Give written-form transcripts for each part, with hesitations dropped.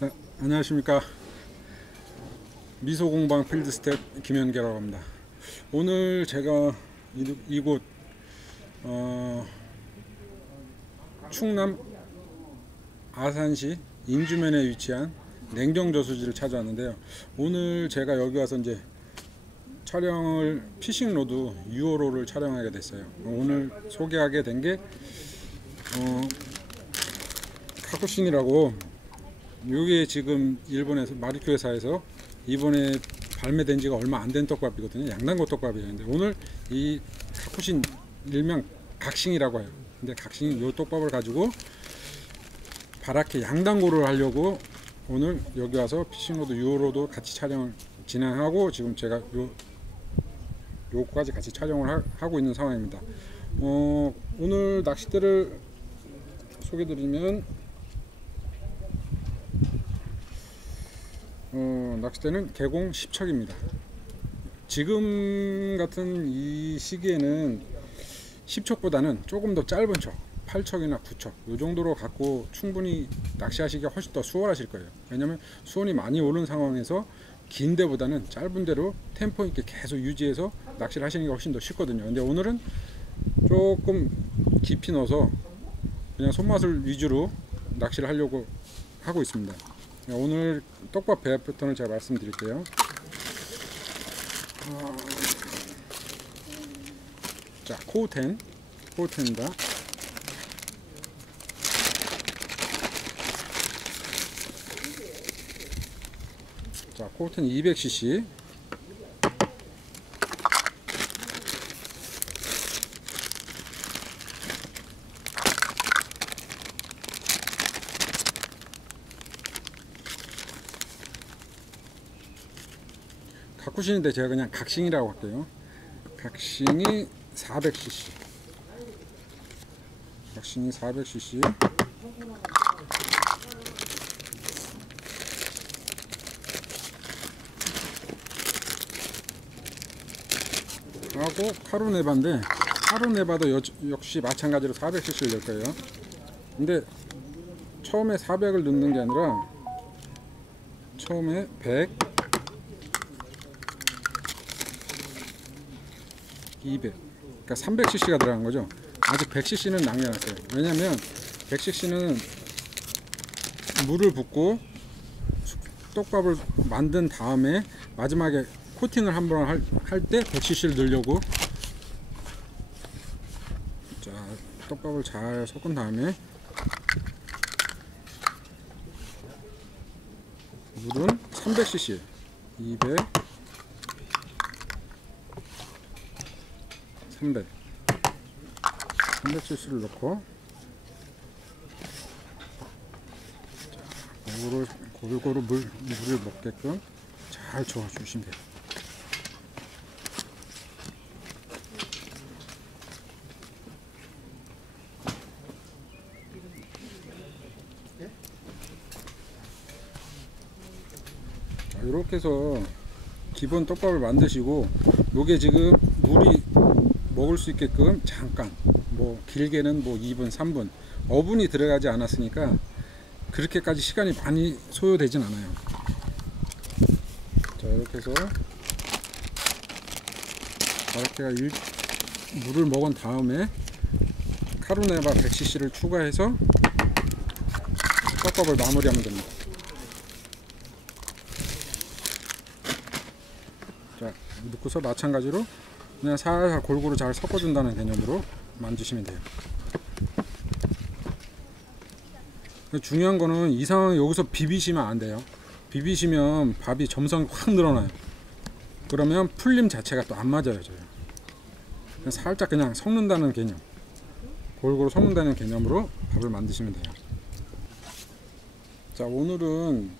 네, 안녕하십니까. 미소공방 필드스텝 김현계라고 합니다. 오늘 제가 이곳 충남 아산시 인주면에 위치한 냉정저수지를 찾아왔는데요. 오늘 제가 여기 와서 이제 촬영을 피싱로드 6호로를 촬영하게 됐어요. 오늘 소개하게 된 게 카쿠신이라고, 이게 지금 일본에서 마리큐 회사에서 이번에 발매된 지가 얼마 안 된 떡밥이거든요. 양단고 떡밥이었는데, 오늘 이 카쿠신 일명 각싱이라고 해요. 근데 각싱 요 떡밥을 가지고 바라케 양단고를 하려고 오늘 여기 와서 피싱로드 6호로도 같이 촬영을 진행하고, 지금 제가 요까지 같이 촬영을 하고 있는 상황입니다. 오늘 낚싯대를 소개드리면, 낚싯대는 개공 10척입니다. 지금 같은 이 시기에는 10척보다는 조금 더 짧은 척, 8척이나 9척 이 정도로 갖고 충분히 낚시하시기가 훨씬 더 수월하실 거예요. 왜냐면 수온이 많이 오른 상황에서 긴 데보다는 짧은 데로 템포 있게 계속 유지해서 낚시를 하시는 게 훨씬 더 쉽거든요. 근데 오늘은 조금 깊이 넣어서 그냥 손맛을 위주로 낚시를 하려고 하고 있습니다. 오늘 떡밥 배합 패턴을 제가 말씀드릴게요. 자, 코우텐입니다. 자, 코우텐 200cc. 카쿠신인데 제가 그냥 각싱이라고 할게요. 각싱이 400cc. 각싱이 400cc. 하고 카루네바인데, 카루네바도 역시 마찬가지로 400cc를 넣을 거예요. 근데 처음에 400을 넣는 게 아니라 처음에 100, 200, 그러니까 300cc가 들어간 거죠. 아직 100cc는 남겨놨어요. 왜냐면 100cc는 물을 붓고 떡밥을 만든 다음에 마지막에 코팅을 한번 할 때 100cc를 넣으려고. 자, 떡밥을 잘 섞은 다음에 물은 300cc, 200, 300cc를 넣고, 자, 골고루 물을 먹게끔 잘 저어주시면 돼요. 자, 이렇게 해서 기본 떡밥을 만드시고, 요게 지금 물이 먹을 수 있게끔 잠깐, 뭐 길게는 뭐 2분 3분 어분이 들어가지 않았으니까 그렇게까지 시간이 많이 소요되진 않아요. 자, 이렇게 해서 바라케가 물을 먹은 다음에 카루네바 100cc를 추가해서 떡밥을 마무리하면 됩니다. 자, 넣고서 마찬가지로 그냥 살살 골고루 잘 섞어준다는 개념으로 만드시면 돼요. 중요한 거는 이 상황에 여기서 비비시면 안 돼요. 비비시면 밥이 점성이 확 늘어나요. 그러면 풀림 자체가 또 안 맞아요. 그냥 살짝 그냥 섞는다는 개념, 골고루 섞는다는 개념으로 밥을 만드시면 돼요. 자, 오늘은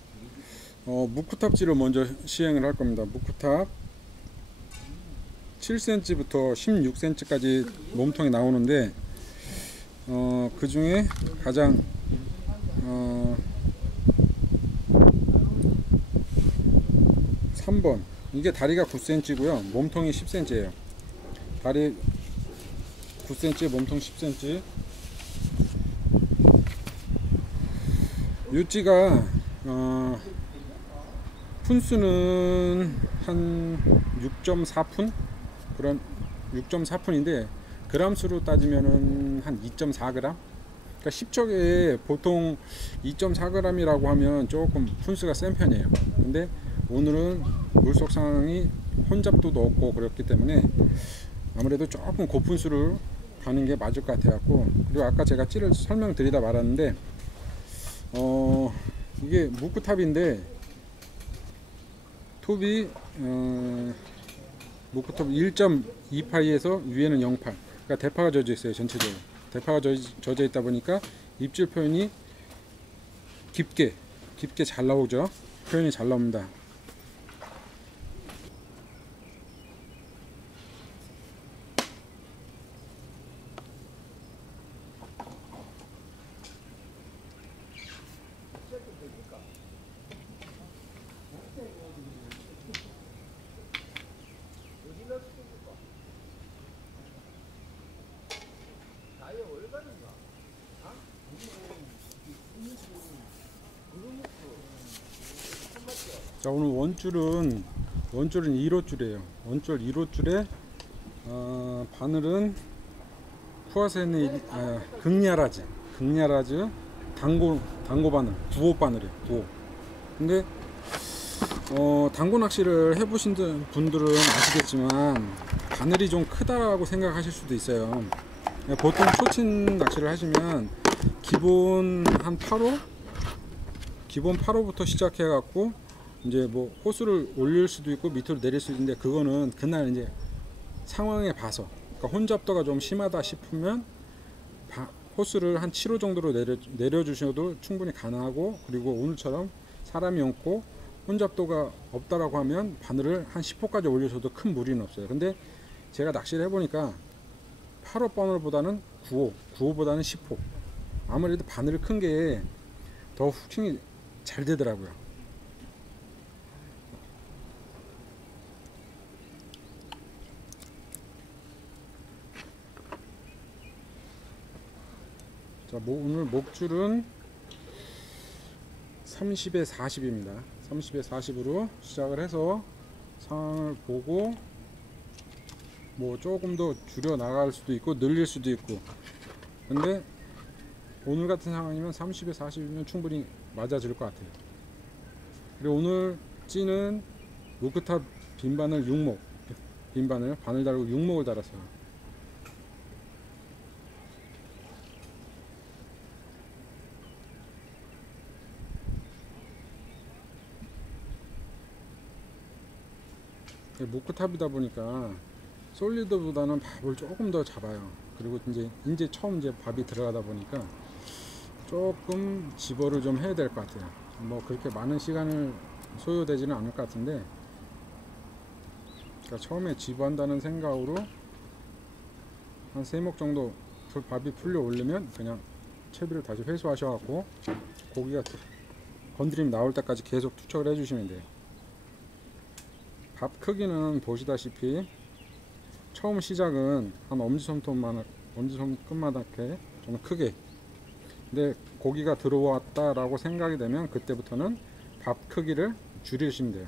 무쿠탑질을 먼저 시행을 할 겁니다. 무쿠탑 7cm부터 16cm까지 몸통이 나오는데, 그 중에 가장 3번, 이게 다리가 9cm고요 몸통이 10cm예요 다리 9cm, 몸통 10cm. 요찌가 분수는 한 6.4푼? 그럼 6.4푼인데 그람수로 따지면은 한 2.4g? 그러니까 10척에 보통 2.4g이라고 하면 조금 분수가 센 편이에요. 근데 오늘은 물속 상황이 혼잡도도 없고 그렇기 때문에 아무래도 조금 고분수를 가는 게 맞을 것 같아갖고, 그리고 아까 제가 찌를 설명드리다 말았는데 이게 무크탑인데 톱이 무크톱 1.28에서 위에는 0.8, 그러니까 대파가 젖어 있어요. 전체적으로 대파가 젖어 있다 보니까 입질 표현이 깊게 잘 나오죠. 표현이 잘 나옵니다. 자, 오늘 원줄은 1호줄이에요. 원줄 1호줄에 바늘은 푸아세네 극야라즈 단고 바늘 9호 바늘이에요. 9호. 근데 단고 낚시를 해보신 분들은 아시겠지만 바늘이 좀 크다고 생각하실 수도 있어요. 보통 초친 낚시를 하시면 기본 한 8호, 기본 8호부터 시작해 갖고 이제 뭐 호수를 올릴 수도 있고 밑으로 내릴 수도 있는데, 그거는 그날 이제 상황에 봐서, 그러니까 혼잡도가 좀 심하다 싶으면 호수를 한 7호 정도로 내려주셔도 충분히 가능하고, 그리고 오늘처럼 사람이 없고 혼잡도가 없다라고 하면 바늘을 한 10호까지 올려줘도 큰 무리는 없어요. 근데 제가 낚시를 해보니까 8호 바늘보다는 9호보다는 10호, 아무래도 바늘이 큰 게 더 후킹이 잘 되더라고요. 자, 오늘 목줄은 30에 40입니다. 30에 40으로 시작을 해서 상황을 보고 뭐 조금 더 줄여 나갈 수도 있고 늘릴 수도 있고, 근데 오늘 같은 상황이면 30에 40이면 충분히 맞아줄 것 같아요. 그리고 오늘 찌는 무크탑 빈바늘 6목, 빈바늘 바늘 달고 6목을 달았어요. 무크탑이다 보니까 솔리드보다는 밥을 조금 더 잡아요. 그리고 이제 처음 밥이 들어가다 보니까 조금 집어를 좀 해야 될 것 같아요. 뭐 그렇게 많은 시간을 소요되지는 않을 것 같은데, 그러니까 처음에 집어한다는 생각으로 한 3목 정도 밥이 풀려 오르면 그냥 채비를 다시 회수하셔 갖고 고기가 건드림 나올 때까지 계속 투척을 해 주시면 돼요. 밥 크기는 보시다시피 처음 시작은 한 엄지손끝만하게 좀 크게, 근데 고기가 들어왔다 라고 생각이 되면 그때부터는 밥 크기를 줄이시면 돼요.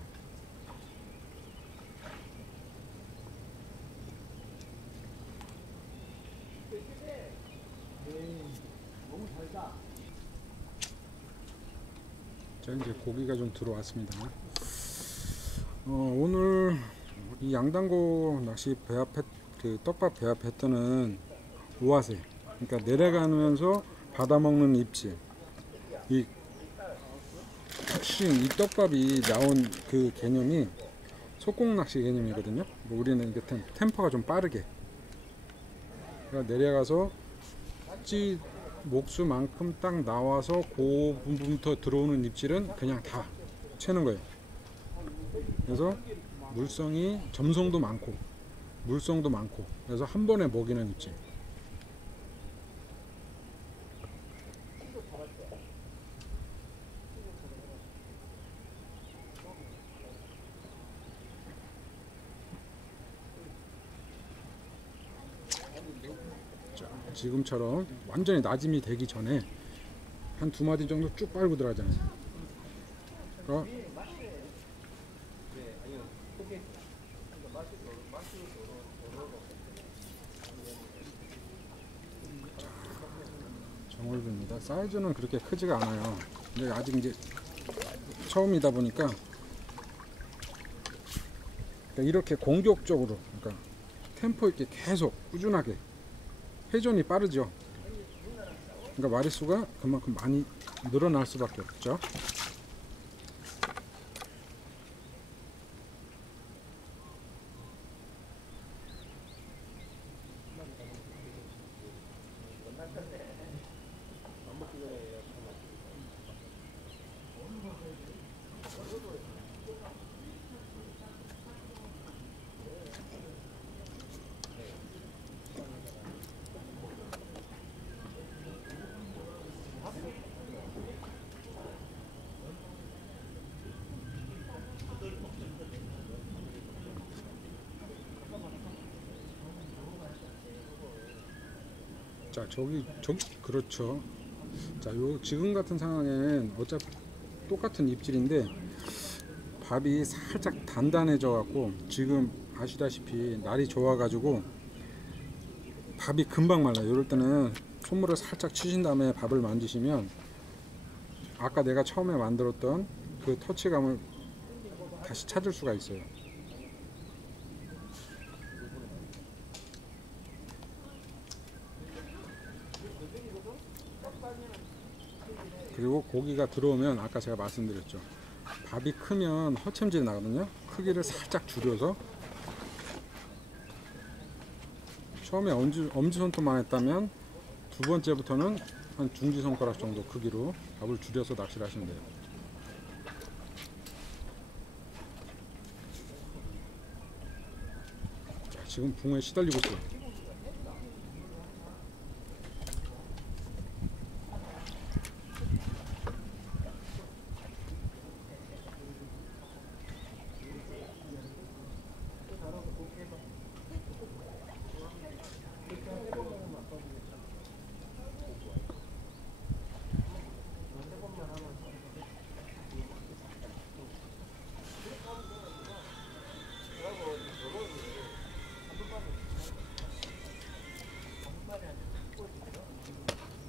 자, 이제 고기가 좀 들어왔습니다. 오늘 이 양단고 낚시 배합 떡밥 배합 패턴은 오아세, 그러니까 내려가면서 받아먹는 입질. 이 떡밥이 나온 그 개념이 속공 낚시 개념이거든요. 우리는 이게 템포가 좀 빠르게, 그러니까 내려가서 찌 목수만큼 딱 나와서 그 부분부터 들어오는 입질은 그냥 다 채는 거예요. 그래서 물성이 점성도 많고 물성도 많고, 그래서 한 번에 먹이는 입질. 자, 지금처럼 완전히 낮음이 되기 전에 한 2마디 정도 쭉 빨고 들어가잖아요. 어, 정월비입니다. 사이즈는 그렇게 크지가 않아요. 근데 아직 이제 처음이다 보니까 이렇게 공격적으로, 그러니까 템포 있게 계속 꾸준하게 회전이 빠르죠. 그러니까 마리수가 그만큼 많이 늘어날 수밖에 없죠. 자, 저기 그렇죠. 자, 요 지금 같은 상황엔 어차피 똑같은 입질인데 밥이 살짝 단단해져 갖고, 지금 아시다시피 날이 좋아 가지고 밥이 금방 말라요. 이럴 때는 손물을 살짝 치신 다음에 밥을 만지시면 아까 내가 처음에 만들었던 그 터치감을 다시 찾을 수가 있어요. 그리고 고기가 들어오면 아까 제가 말씀드렸죠. 밥이 크면 허챔질이 나거든요. 크기를 살짝 줄여서, 처음에 엄지손톱만 했다면 두 번째부터는 한 중지손가락 정도 크기로 밥을 줄여서 낚시를 하시면 돼요. 자, 지금 붕어에 시달리고 있어요.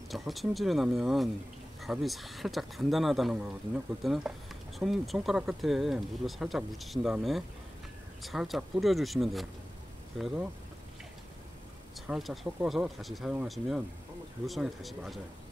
자, 허침질이 나면 밥이 살짝 단단하다는 거거든요. 그럴 때는 손가락 끝에 물을 살짝 묻히신 다음에 살짝 뿌려주시면 돼요. 그래서 살짝 섞어서 다시 사용하시면 물성이 다시 맞아요.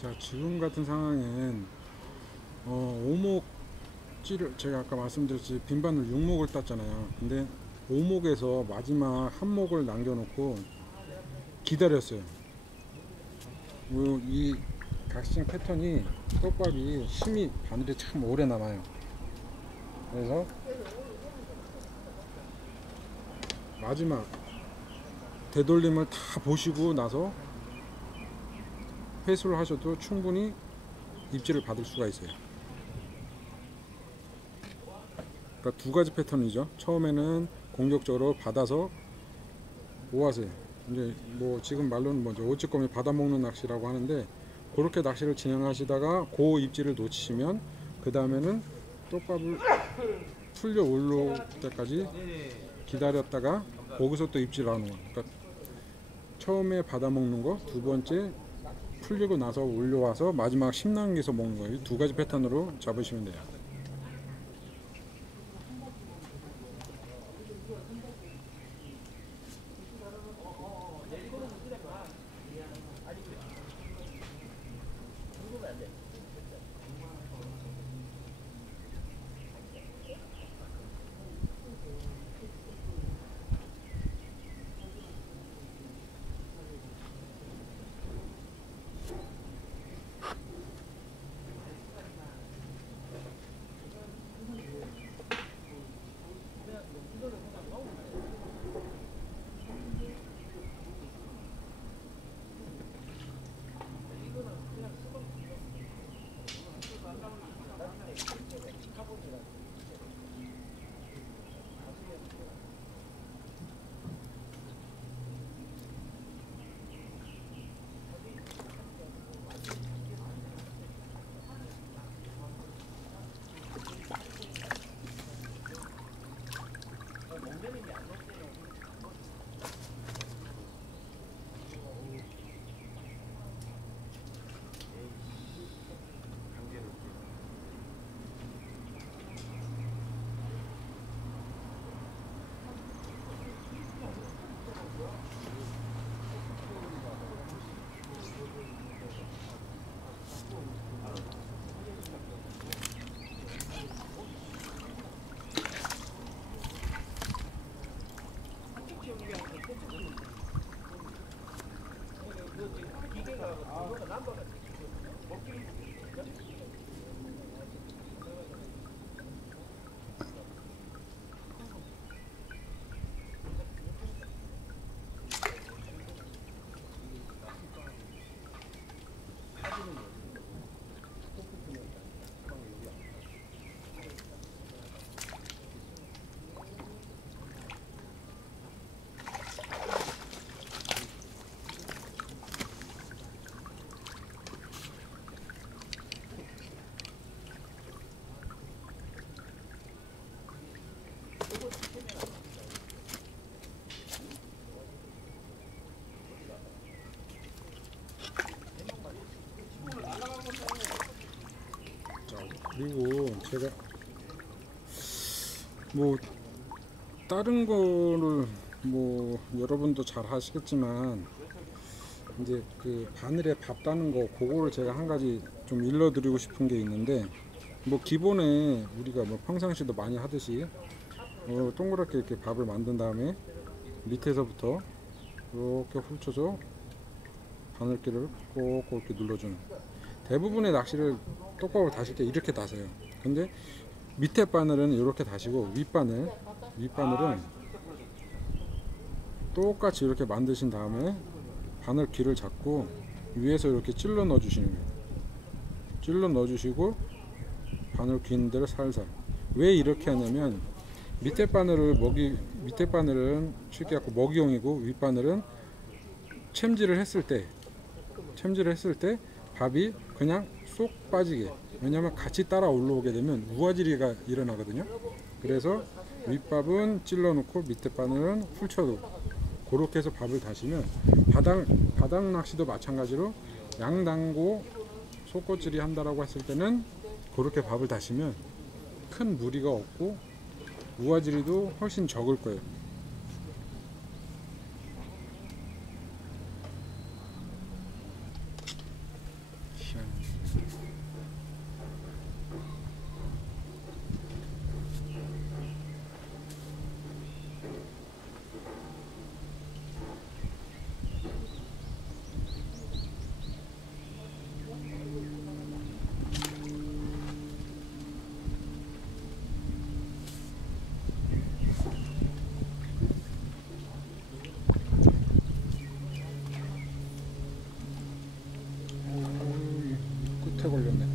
자, 지금 같은 상황엔 오목찌를 제가 아까 말씀드렸지, 빈바늘 6목을 땄잖아요. 근데 오목에서 마지막 한 목을 남겨놓고 기다렸어요. 이 각시팅 패턴이 떡밥이 힘이 바늘이 참 오래 남아요. 그래서 마지막 되돌림을 다 보시고 나서 회수를 하셔도 충분히 입질을 받을 수가 있어요. 그러니까 두 가지 패턴이죠. 처음에는 공격적으로 받아서 오하세요. 이제 뭐 지금 말로는 먼저 오찌꺼미 받아먹는 낚시라고 하는데, 그렇게 낚시를 진행하시다가 그 입질을 놓치시면 그 다음에는 떡밥을 풀려 올라올 때까지 기다렸다가 거기서 또 입질을 하는 거예요. 그러니까 처음에 받아먹는 거, 두 번째 풀리고 나서 올려와서 마지막 10남기서 먹는 거예요. 두 가지 패턴으로 잡으시면 돼요. 그리고 제가 뭐 다른 거를 뭐 여러분도 잘 하시겠지만 이제 그 바늘에 밥 따는 거 그거를 제가 한 가지 좀 일러드리고 싶은 게 있는데, 뭐 기본에 우리가 뭐 평상시도 많이 하듯이 동그랗게 이렇게 밥을 만든 다음에 밑에서부터 이렇게 훑혀서 바늘기를 꼭 이렇게 눌러주는, 대부분의 낚시를 똑바로 다실 때 이렇게 다세요. 근데 밑에 바늘은 이렇게 다시고 윗바늘은 똑같이 이렇게 만드신 다음에 바늘 귀를 잡고 위에서 이렇게 찔러 넣어 주시는 거예요. 찔러 넣어 주시고 바늘 귀 있는 대로 살살. 왜 이렇게 하냐면 밑에 바늘은 쉽게 갖고 먹이용이고 윗바늘은 챔질을 했을 때 밥이 그냥 쏙 빠지게, 왜냐면 같이 따라 올라오게 되면 우아지리가 일어나거든요. 그래서 윗밥은 찔러 놓고 밑에 바늘은 훑혀도 그렇게 해서 밥을 다시면, 바닥 낚시도 마찬가지로 양당고 속꽃질이 한다라고 했을 때는 그렇게 밥을 다시면 큰 무리가 없고 우아지리도 훨씬 적을 거예요. 끝에 걸렸네.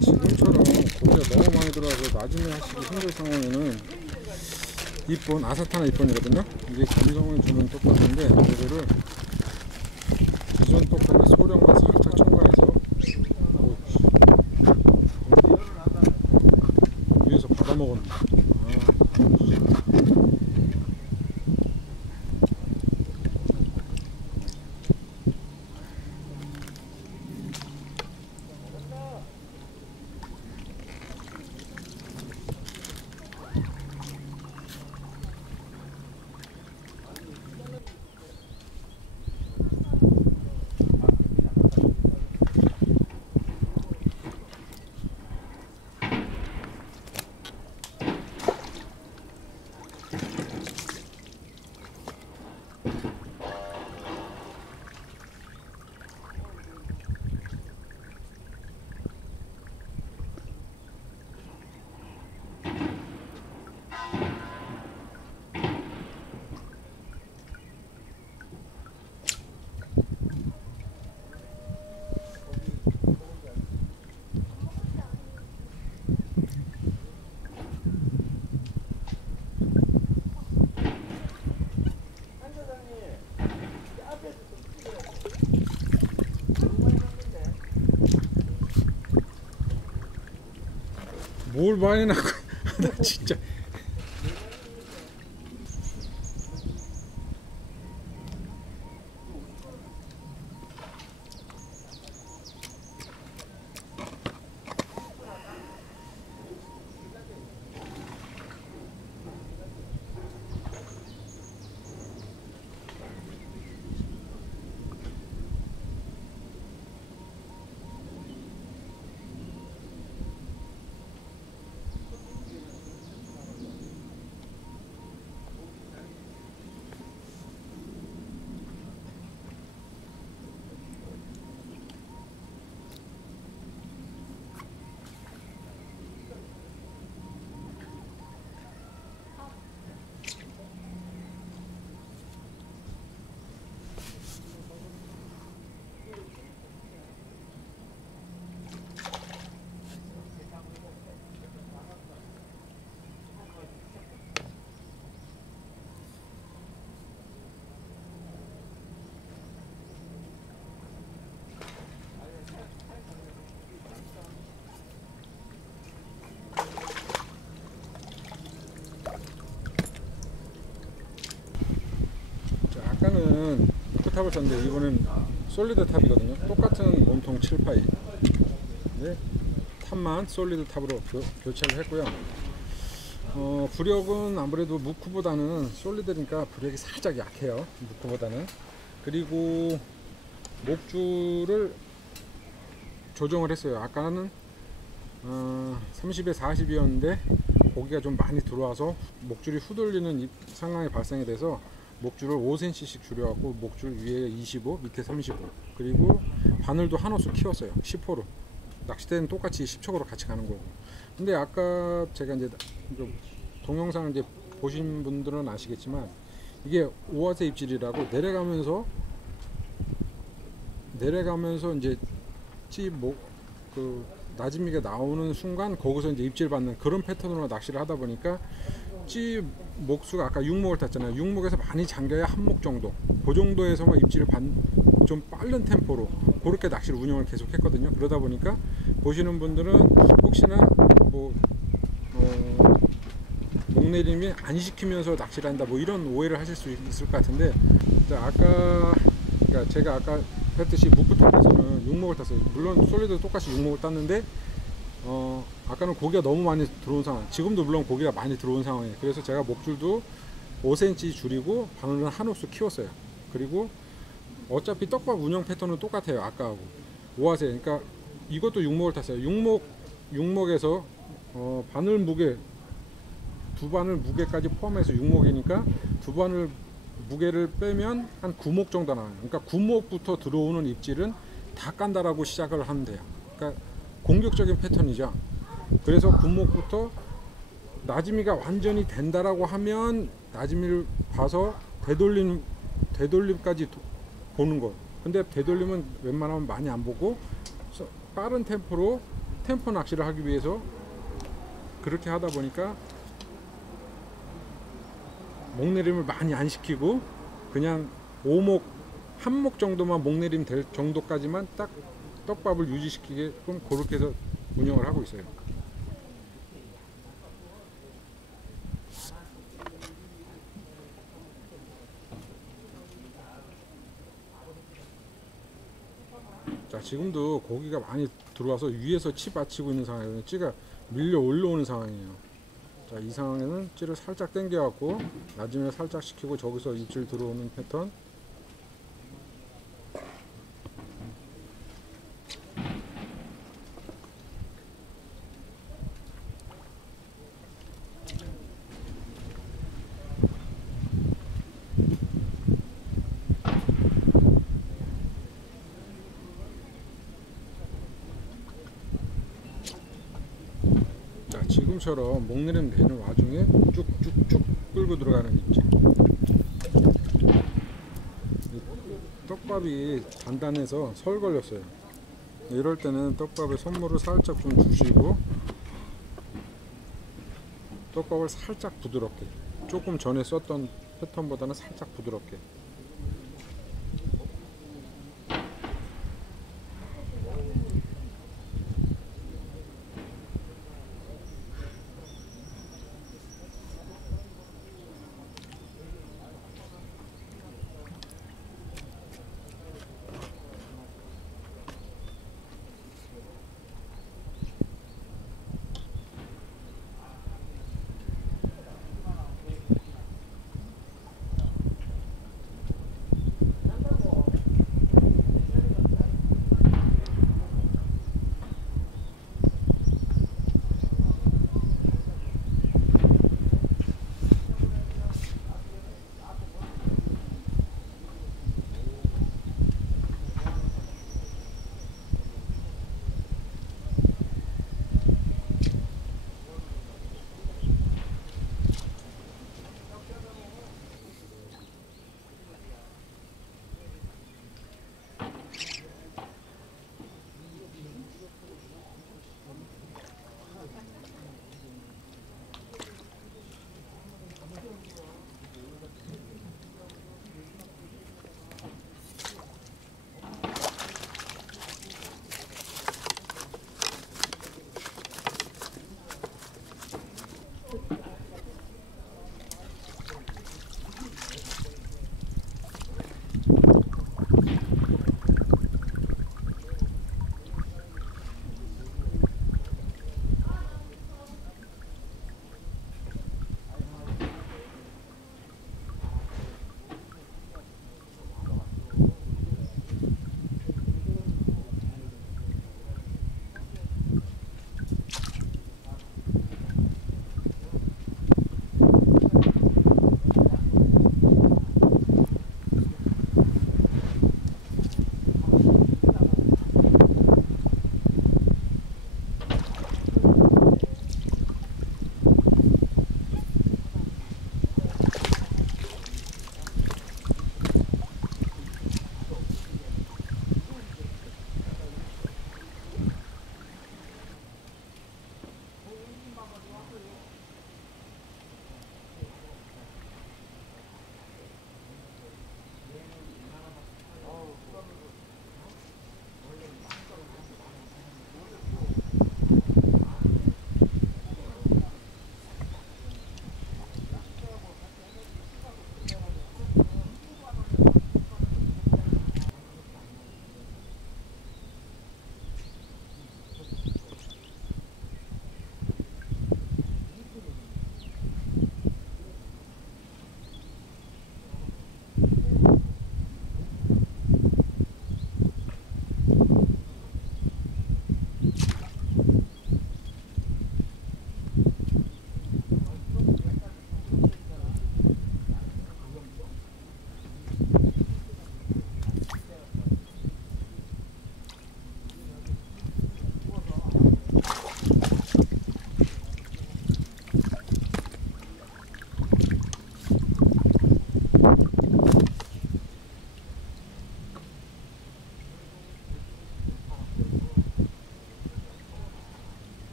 지금처럼 고기가 너무 많이 들어와서 나중에 하시기 힘들 상황에는 이쁜 아사타나 이쁜이거든요. 이게 감성을 주는 똑같은데 이거를 기존 똑같은 소량만 살짝 첨가해서 위에서 받아먹었네. 뭘 많이 낳고 나 진짜. 아까는 루프탑을 썼는데 이거는 솔리드 탑이거든요. 똑같은 몸통 7파이. 네, 탑만 솔리드 탑으로 교체를 했고요. 부력은 아무래도 무크보다는 솔리드니까 부력이 살짝 약해요. 무크보다는. 그리고 목줄을 조정을 했어요. 아까는 30에 40이었는데 고기가 좀 많이 들어와서 목줄이 후들리는 상황이 발생이 돼서 목줄을 5cm씩 줄여갖고 목줄 위에 25, 밑에 35, 그리고 바늘도 한 호수 키웠어요. 10호로. 낚싯대는 똑같이 10촉으로 같이 가는 거고. 근데 아까 제가 이제 동영상을 이제 보신 분들은 아시겠지만 이게 오화세 입질이라고 내려가면서 이제 그 나지미가 나오는 순간 거기서 이제 입질 받는 그런 패턴으로 낚시를 하다 보니까 찌 목수가 아까 6목을 탔잖아요. 6목에서 많이 잠겨야 한 목 정도, 그 정도에서만 입질을 좀 빠른 템포로 그렇게 낚시를 운영을 계속 했거든요. 그러다 보니까 보시는 분들은 혹시나 뭐 목내림이 안 시키면서 낚시를 한다 뭐 이런 오해를 하실 수 있을 것 같은데, 그러니까 제가 아까 했듯이 무크탑에서는 6목을 탔어요. 물론 솔리드 똑같이 6목을 땄는데 아까는 고기가 너무 많이 들어온 상황, 지금도 물론 고기가 많이 들어온 상황이에요. 그래서 제가 목줄도 5cm 줄이고 바늘은 한 호수 키웠어요. 그리고 어차피 떡밥 운영 패턴은 똑같아요. 아까하고 오화세. 그러니까 이것도 6목을 탔어요. 6목에서 바늘 무게, 두 바늘 무게까지 포함해서 6목이니까 두 바늘 무게를 빼면 한 9목 정도 나와요. 그러니까 9목부터 들어오는 입질은 다 깐다라고 시작을 하면 돼요. 그러니까 공격적인 패턴이죠. 그래서 9목부터 나지미가 완전히 된다라고 하면 나지미를 봐서 되돌림까지 보는 거. 근데 되돌림은 웬만하면 많이 안 보고 빠른 템포로 템포 낚시를 하기 위해서 그렇게 하다 보니까 목내림을 많이 안 시키고 그냥 5목, 한 목 정도만 목내림 될 정도까지만 딱 떡밥을 유지시키게끔 그렇게 해서 운영을 하고 있어요. 자, 지금도 고기가 많이 들어와서 위에서 치 받치고 있는 상황이에요. 찌가 밀려 올라오는 상황이에요. 자, 이 상황에는 찌를 살짝 당겨 갖고 나중에 살짝 시키고 저기서 입질 들어오는 패턴. 지금처럼 목내림 되는 와중에 쭉쭉쭉 끌고 들어가는 입질. 떡밥이 단단해서 설 걸렸어요. 이럴 때는 떡밥에 손물을 살짝 좀 주시고 떡밥을 살짝 부드럽게, 조금 전에 썼던 패턴보다는 살짝 부드럽게.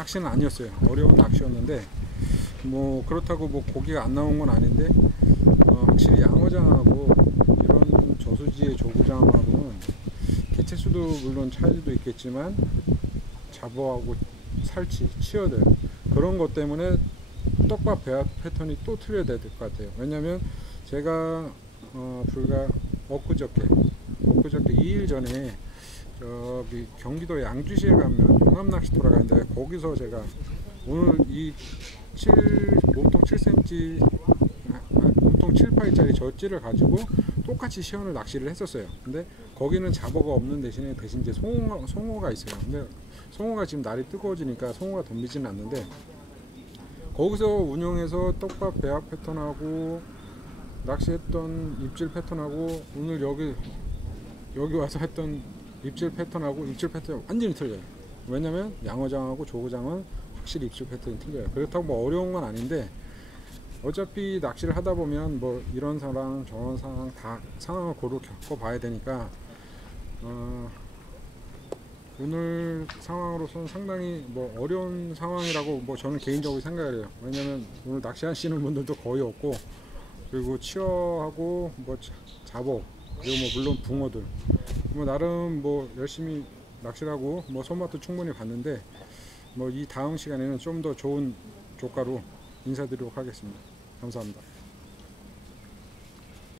낚시는 아니었어요. 어려운 낚시였는데 뭐 그렇다고 뭐 고기가 안 나온 건 아닌데 확실히 양어장하고 이런 저수지의 조구장하고는 개체수도 물론 차이도 있겠지만 잡어하고 살치, 치어들 그런 것 때문에 떡밥 배합 패턴이 또 틀려야 될 것 같아요. 왜냐면 제가 불과 엊그저께 2일 전에 저기 경기도 양주시에 가면 용암낚시터가 있는데 거기서 제가 오늘 이 몸통 7cm 몸통 7파이짜리 젖지를 가지고 똑같이 시연을 낚시를 했었어요. 근데 거기는 잡어가 없는 대신에 이제 송어가 있어요. 근데 송어가 지금 날이 뜨거워지니까 송어가 덤비지는 않는데 거기서 운영해서 떡밥 배합 패턴하고 낚시했던 입질 패턴하고 오늘 여기 와서 했던 입질 패턴하고 입질 패턴이 완전히 틀려요. 왜냐면 양어장하고 조구장은 확실히 입질 패턴이 틀려요. 그렇다고 뭐 어려운 건 아닌데 어차피 낚시를 하다 보면 뭐 이런 상황 저런 상황 다 상황을 고루 겪어봐야 되니까 오늘 상황으로서는 상당히 뭐 어려운 상황이라고 뭐 저는 개인적으로 생각을 해요. 왜냐면 오늘 낚시하시는 분들도 거의 없고 그리고 치어하고 뭐 잡어 그리고 뭐 물론 붕어들 뭐 나름 뭐 열심히 낚시를 하고 뭐 손맛도 충분히 봤는데 뭐 이 다음 시간에는 좀 더 좋은 조가로 인사드리도록 하겠습니다. 감사합니다.